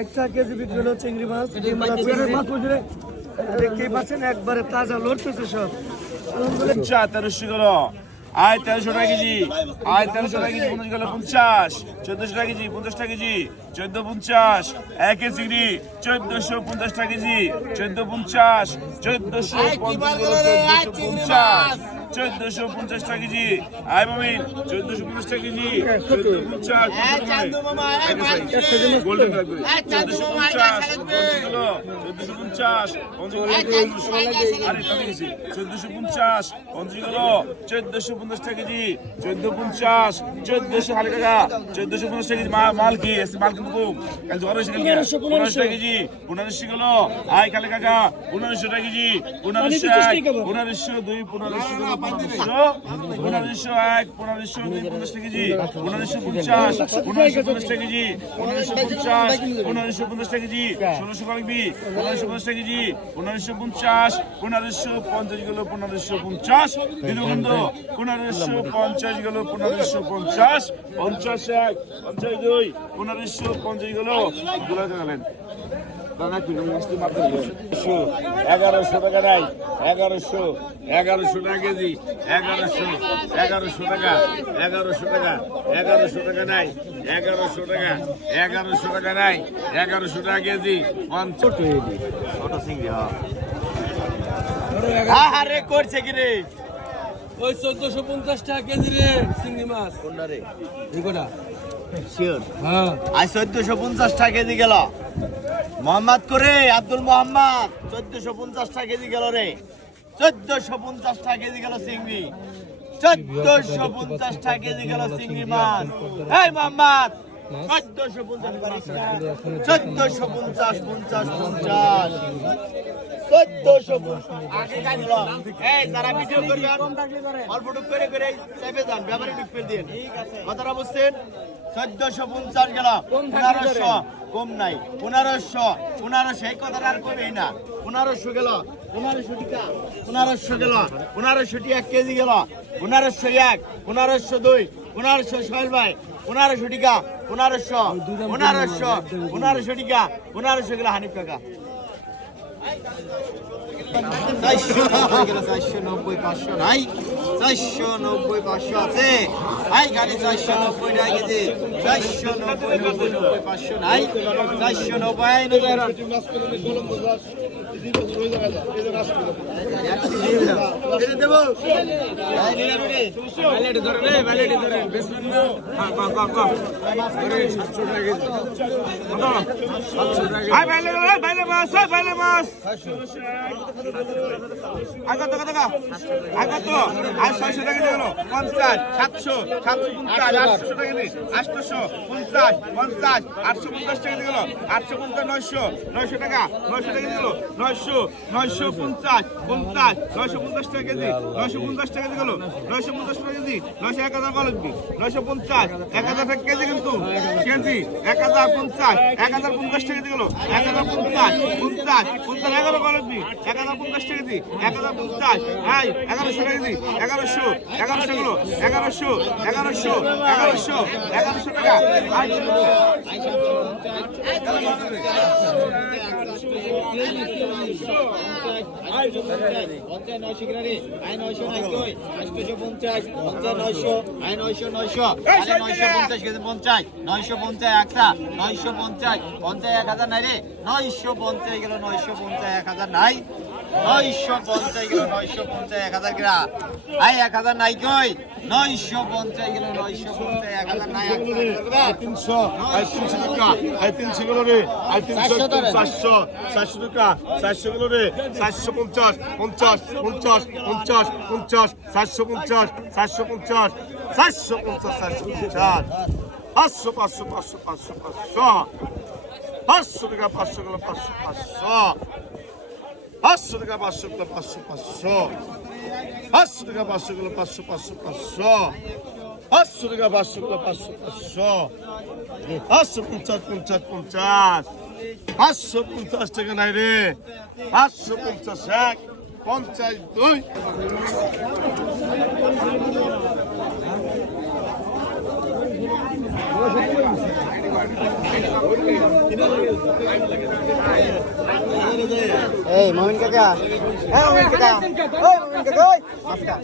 একটা কেজি বিক্রি হলো চিংড়ি মাছ দেখতেই পাচ্ছেন একবারে তাজা লড়তেছে সব। তেরোশো গেলো। আয় তেরোশো টাকা কেজি। আয় তেরোশো টাকা কেজি পঞ্চাশ গেল পঞ্চাশ। চোদ্দশো টাকা কেজি পঞ্চাশ টাকা কেজি। চোদ্দ পঞ্চাশ। এক চিংড়ি চোদ্দশো পঞ্চাশ টাকা কেজি। চোদ্দ পঞ্চাশ। চোদ্দশো পঞ্চাশ চোদ্দশো পঞ্চাশ টাকা কেজি। আয় মামিন চোদ্দশো পঞ্চাশ টাকা কেজি। চোদ্দশো পঞ্চাশ চোদ্দশো পঞ্চাশ। টাকা কেজি। চোদ্দ পঞ্চাশ চোদ্দশো হালি টাকা। চোদ্দশো পঞ্চাশ টাকা কেজি মা- মাল কি? মাল কিন্তু কম কাল জোয়ার হয়েছে পনেরোশো টাকা কেজি। পনেরোশো গেল আয় কালে কাকা পনেরোশো টাকা কেজি। পনেরোশো এক পনেরোশো দুই পনেরোশো গেল পনেরোশো এক পনেরোশো দুই পঞ্চাশ টাকা কেজি পনেরোশো পঞ্চাশ পনেরোশো পঞ্চাশ টাকা কেজি পনেরোশো পঞ্চাশ পনেরোশো পঞ্চাশ টাকা কেজি ষোলোশো কালবি পনেরোশো পঞ্চাশ টাকা কেজি পনেরোশো পঞ্চাশ পনেরোশো পঞ্চাশ গেল পনেরোশো পঞ্চাশ দীনবন্ধু পনেরোশো পঞ্চাশ গেল পনেরোশো পঞ্চাশ পঞ্চাশ এক পঞ্চাশ দুই পনেরোশো পঞ্চাশ গেল গেলেন এগারোশো টাকা নাই এগারোশো এগারোশো টাকা কেজি এগারোশো এগারোশো টাকা এগারোশো টাকা এগারোশো টাকা নাই এগারোশো টাকা এগারোশো টাকা নাই এগারোশো টাকা কেজি পঞ্চাশ আরে করছে কি রে ওই চোদ্দশো পঞ্চাশ টাকা কেজি রে চিংড়ি মাছ। কোনটা রে? হ্যাঁ আজ চোদ্দশো পঞ্চাশ টাকা কেজি গেল। মোহাম্মদ করে আব্দুল মোহাম্মদ। চোদ্দশো পঞ্চাশ টাকা কেজি গেল রে। চোদ্দশো পঞ্চাশ টাকা কেজি গেল চিংড়ি। চোদ্দশো পঞ্চাশ টাকা কেজি গেল চিংড়ি মাছ। এই মোহাম্মদ চোদ্দশো পঞ্চাশ পঞ্চাশ পঞ্চাশ চোদ্দশো যারা ভিডিও করবেন অল্প টুক করে করে চেপে যান ব্যাপারে কম নাই পনেরোশো পনেরোশো এই কথাটা আর কমেই না পনেরোশো গেল পনেরোশো টিকা গেল পনেরোশো টি এক কেজি গেল পনেরোশো এক পনেরোশো দুই পনেরোশো সোহেল ভাই পনেরোশো টিকা পনেরোশো পনেরোশো পনেরোশো টিকা পনেরোশো গেলে হানিফ চারশো চারশো নব্বই পাঁচশো নাই। চারশো নব্বই, পাঁচশো আছে। আই গাড়ি চারশো নব্বই টাকা কেজি। চারশো নব্বই নব্বই নব্বই পাঁচশো নাই। চারশো নব্বই আই নজর আয় ছয়শো টাকা গেল। পঞ্চাশ, সাতশো সাতশো পঞ্চাশ, আটশো টাকা গেলি আটশোশো পঞ্চাশ পঞ্চাশ, আটশো পঞ্চাশ টাকা গেল। আটশো পঞ্চাশ, নয়শো নয়শো টাকা নয়শো টাকা গেল। নয়শো নয়শো পঞ্চাশ পঞ্চাশ, নয়শো পঞ্চাশ টাকা কেজি, নয়শো পঞ্চাশ টাকা গেল। নয়শো পঞ্চাশ টাকা কেজি, নয়শো এক হাজার কলেজ নয়শো পঞ্চাশ, এক হাজার টাকা কেজি কিন্তু কেজি, এক হাজার পঞ্চাশ, এক হাজার পঞ্চাশ টাকা গেল। এক হাজার পঞ্চাশ পঞ্চাশ পঞ্চাশ, এগারো কলেজ এক হাজার পঞ্চাশ টাকা কেজি, এক হাজার পঞ্চাশ হাই এগারোশো টাকা কেজি এগারোশো এগারোশো গেল এগারোশো এগারোশো এগারোশো এগারোশো টাকা। নয়শো পঞ্চাশ পঞ্চাশ একশা নয়শো পঞ্চাশ পঞ্চাশ এক হাজার নাই রে নয়শো পঞ্চাশ গেল নয়শো পঞ্চাশ এক হাজার নাই। নয়শো পঞ্চাশ গেল নয়শো পঞ্চাশ এক হাজার গ্রা আই এক হাজার নাই কই? নয়শো পঞ্চাশ গেল নয়শো পঞ্চাশ এক হাজার নাই তিনশো তিনশো টাকা। আই তিনশো গেল রে আই তিনশো চারশো চারশো টাকা। চারশো গেল রে চারশো পঞ্চাশ পঞ্চাশ পঞ্চাশ পঞ্চাশ পঞ্চাশ চারশো পঞ্চাশ চারশো পঞ্চাশ চারশো পঞ্চাশ চারশো পঞ্চাশ। পাঁচশো পাঁচশো পাঁচশো পাঁচশো পাঁচশো। পাঁচশো টাকা পাঁচশো গেল পাঁচশো পাঁচশো। পাঁচশো টাকা, পাঁচশো গেল পাঁচশো পাঁচশো। পাঁচশো টাকা, পাঁচশো গুলো, পাঁচশো পাঁচশো পাঁচশো। পাঁচশো টাকা, পাঁচশো গুলো, পাঁচশো পাঁচশো। পাঁচশো পঞ্চাশ পঞ্চাশ পঞ্চাশ। পাঁচশো পঞ্চাশ টাকা নাই রে। পাঁচশো পঞ্চাশ এক, পঞ্চাশ দুই। এই মমিন কাকা। হ্যাঁ মমিন কাকা। ওই মমিন কাকা ওই মাছটা